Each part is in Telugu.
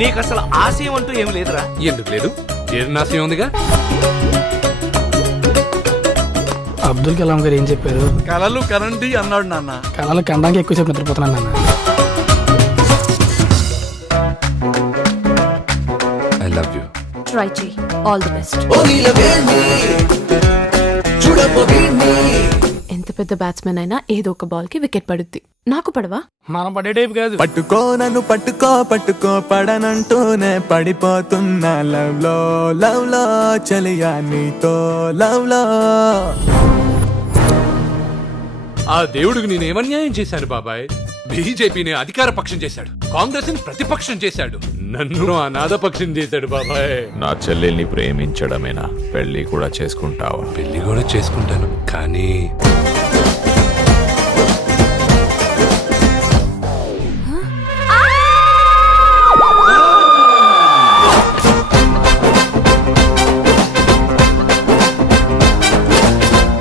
నీకు అసలు ఆశయం అంటూ ఏం లేదురా? ఎందుకు లేదు, జీర్ణాశయం ఉందిగా. అబ్దుల్ కలాం గారు ఏం చెప్పారు? కలలు కరండి అన్నాడు నాన్న. కళలు కనడానికి ఎక్కువ సేపు నిద్రపోతున్నాను నాన్న. I love you. ట్రై చేయి. All the best. ఎంత పెద్ద బ్యాట్స్మెన్ అయినా ఏదో ఒక బాల్ కి వికెట్ పడుద్ది. నాకు పడవా? మనం పడే టైప్ కాదు. పట్టుకో నన్ను పట్టుకో పట్టుకో పడనంటూనే పడిపోతున్నా లవ్ లో చలియా నీతో లవ్ లో. ఆ దేవుడికి నేనేమన్యాయం చేశాను బాబాయ్? బీజేపీని అధికార పక్షం చేశాడు, కాంగ్రెస్ ని ప్రతిపక్షం చేశాడు, నన్ను అనాథ పక్షం చేశాడు బాబాయ్. నా చెల్లెల్ని ప్రేమించడమేనా? పెళ్లి కూడా చేసుకుంటావా? పెళ్లి కూడా చేసుకుంటాను, కానీ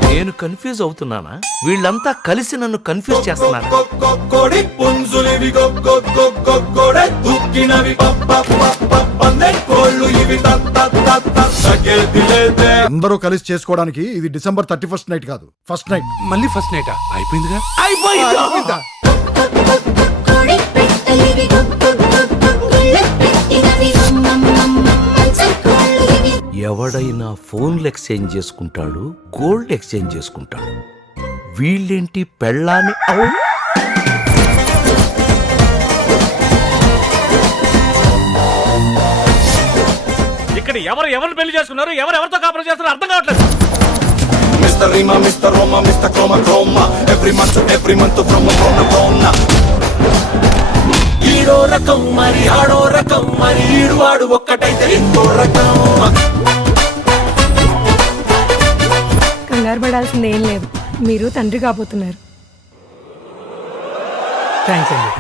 నేను కన్ఫ్యూజ్ అవుతున్నానా? వీళ్ళంతా కలిసి నన్ను కన్ఫ్యూజ్ చేస్తున్నారు. అందరూ కలిసి చేసుకోవడానికి ఇది December 31st నైట్ కాదు, ఫస్ట్ నైట్. మళ్ళీ ఫస్ట్ నైటా? అయిపోయిందిగా. అయిపోయిందా? ఎవడైనా ఫోన్లు ఎక్స్చేంజ్ చేసుకుంటాడు, గోల్డ్ ఎక్స్చేంజ్ చేసుకుంటాడు. వీళ్ళేంటి పెళ్ళాన్ని ఇక్కడ ఎవరు పెళ్లి చేసుకున్నారు, ఎవరితో కాపురం చేస్తున్నారు అర్థం కావట్లేదు. Mr. Rima, Mr. Roma, Mr. Chroma Chroma. Every month from a corona. ఈడో రకం మరి ఆడో రకం మరి ఈడువాడు ఒక్కటైతే ఇంకో రకం. కంగారు పడాల్సింది ఏం లేదు, మీరు తండ్రి కాబోతున్నారు. థ్యాంక్స్ అండి.